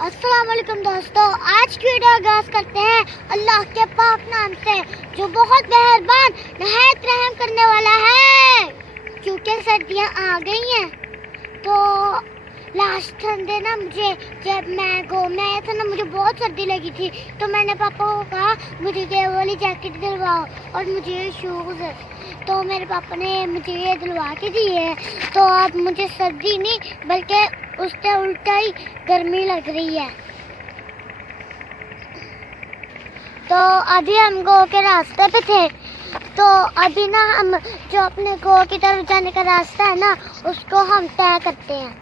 अस्सलाम वालेकुम दोस्तों, आज की वीडियो आगाज करते हैं अल्लाह के पाक नाम से जो बहुत मेहरबान नहायत रहम करने वाला है। क्योंकि सर्दियां आ गई हैं तो लास्ट ठंडे ना मुझे जब मैं गाँव में आया था ना मुझे बहुत सर्दी लगी थी तो मैंने पापा को कहा मुझे ये वाली जैकेट दिलवाओ और मुझे शूज़, तो मेरे पापा ने मुझे ये दिलवा के दी है। तो अब मुझे सर्दी नहीं बल्कि उससे उल्टा ही गर्मी लग रही है। तो अभी हम गो के रास्ते पे थे तो अभी ना हम जो अपने गो की तरफ जाने का रास्ता है ना उसको हम तय करते हैं,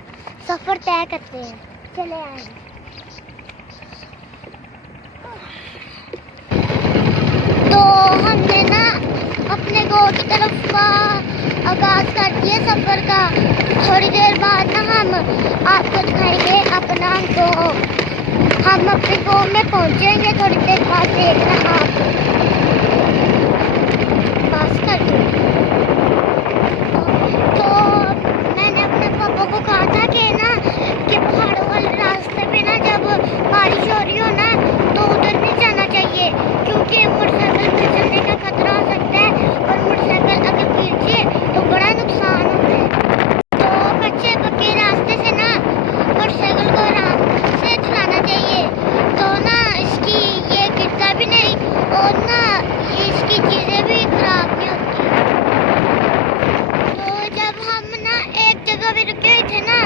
सफ़र तय करते हैं। चले आए तो हमने ना अपने गो की तरफ का आगाज़ कर दिया सफ़र का। थोड़ी देर बाद ना हम आपको दिखाएंगे अपना गो। हम अपने गो में पहुंचेंगे थोड़ी देर बाद, देखना आप पास कर दो। तो मैंने अपने पापा को कहा था कि ना कि पहाड़ों वाले रास्ते पे ना जब बारिश हो रही हो ना तो उधर नहीं जाना चाहिए क्योंकि मोटरसाइकिल पे चलने का खतरा हो सकता है और मोटरसाइकिल अगर गिर जाए तो बड़ा नुकसान होता है। तो कच्चे पक्के रास्ते से ना मोटरसाइकिल को आराम से चलाना चाहिए तो ना इसकी ये गिरता भी नहीं और ना इसकी चीज़ें भी खराब नहीं होती। तो जब हम ना एक जगह पे रुके हुए थे ना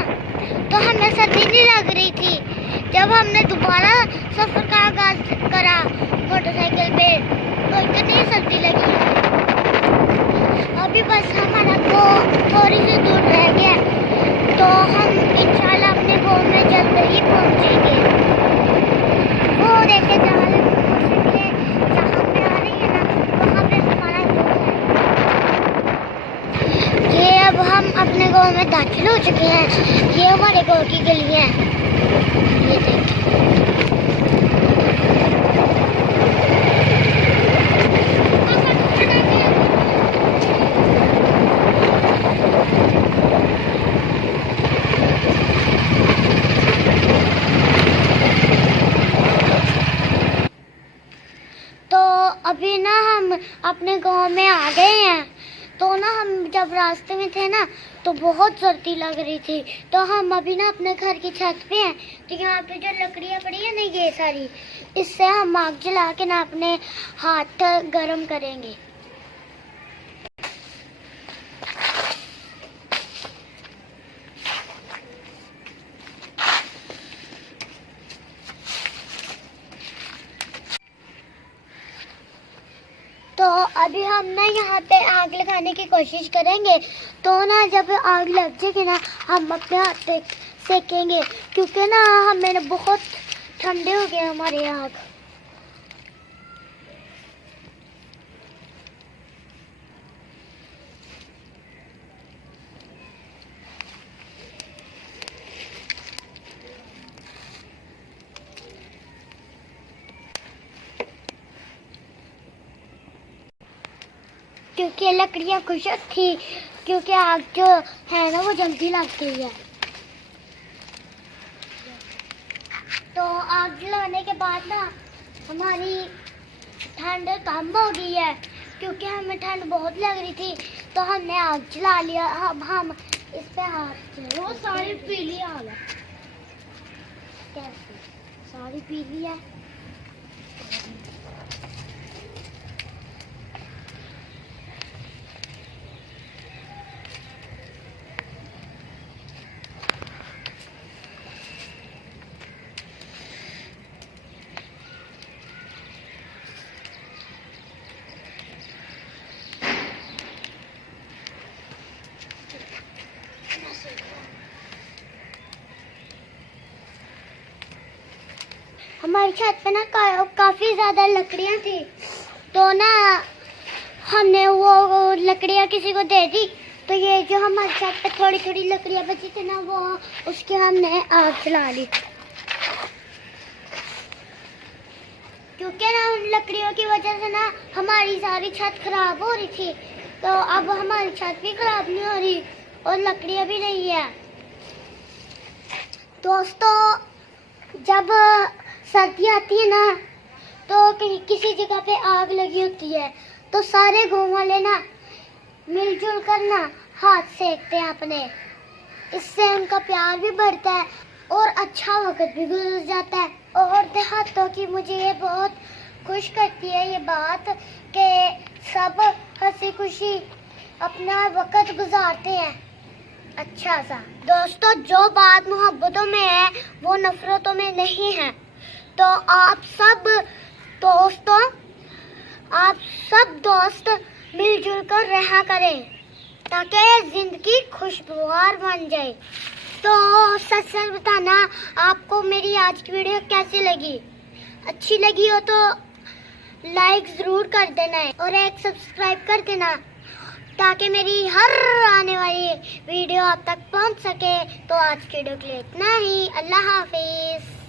तो हमें सर्दी नहीं लग रही थी। जब हमने दोबारा सफ़र का आगाज़ करा मोटरसाइकिल पे तो इतनी सर्दी लगी। अभी बस हमारा गो थोड़ी सी दूर रह गया तो हम इंशाल्लाह अपने गो में जल्द ही पहुंचेंगे। वो देखे जहाँ पे आ रही है ना वहाँ पे हमारा गो है। ये अब हम अपने गो में दाखिल हो चुके हैं। ये हमारे गो की गली है, ये देखिए। तो अभी ना हम अपने गांव में आ गए हैं। तो ना हम जब रास्ते में थे ना तो बहुत सर्दी लग रही थी तो हम अभी ना अपने घर की छत पे हैं। तो यहाँ पे जो लकड़ियाँ पड़ी है ना ये सारी, इससे हम आग जला के ना अपने हाथ गर्म करेंगे। तो अभी हम ना यहाँ पे आग लगाने की कोशिश करेंगे तो ना जब आग लग जाएगी ना हम अपने हाथ से सेकेंगे क्योंकि ना हमें बहुत ठंडे हो गए हमारे आग। क्योंकि लकड़ियाँ खुशक थी क्योंकि आग जो है ना वो जल्दी लगती है। तो आग जलाने के बाद ना हमारी ठंड कम हो गई है क्योंकि हमें ठंड बहुत लग रही थी तो हमने आग जला लिया। अब हम इस पे हाथ वो सारी पीली आग है, कैसे सारी पीली है। हमारी छत पे ना काफ़ी ज़्यादा लकड़ियाँ थी तो ना हमने वो लकड़ियाँ किसी को दे दी। तो ये जो हमारी छत पे थोड़ी थोड़ी लकड़ियाँ बची थी ना वो उसकी हमने आग जला ली क्योंकि ना उन लकड़ियों की वजह से ना हमारी सारी छत खराब हो रही थी। तो अब हमारी छत भी खराब नहीं हो रही और लकड़ियाँ भी नहीं है। दोस्तों जब जब सर्दी आती है ना तो कहीं किसी जगह पे आग लगी होती है तो सारे गाँव वाले ना मिलजुल कर ना हाथ सेकते हैं अपने। इससे उनका प्यार भी बढ़ता है और अच्छा वक्त भी गुजर जाता है। और देहातों की मुझे ये बहुत खुश करती है ये बात कि सब हंसी खुशी अपना वक्त गुजारते हैं अच्छा सा। दोस्तों, जो बात मोहब्बतों में है वो नफरतों में नहीं है। तो आप सब दोस्त मिलजुल कर रहा करें ताकि जिंदगी खुशगवार बन जाए। तो सच सच बताना, आपको मेरी आज की वीडियो कैसी लगी? अच्छी लगी हो तो लाइक ज़रूर कर देना है और एक सब्सक्राइब कर देना ताकि मेरी हर आने वाली वीडियो आप तक पहुंच सके। तो आज की वीडियो के लिए इतना ही। अल्लाह हाफिज़।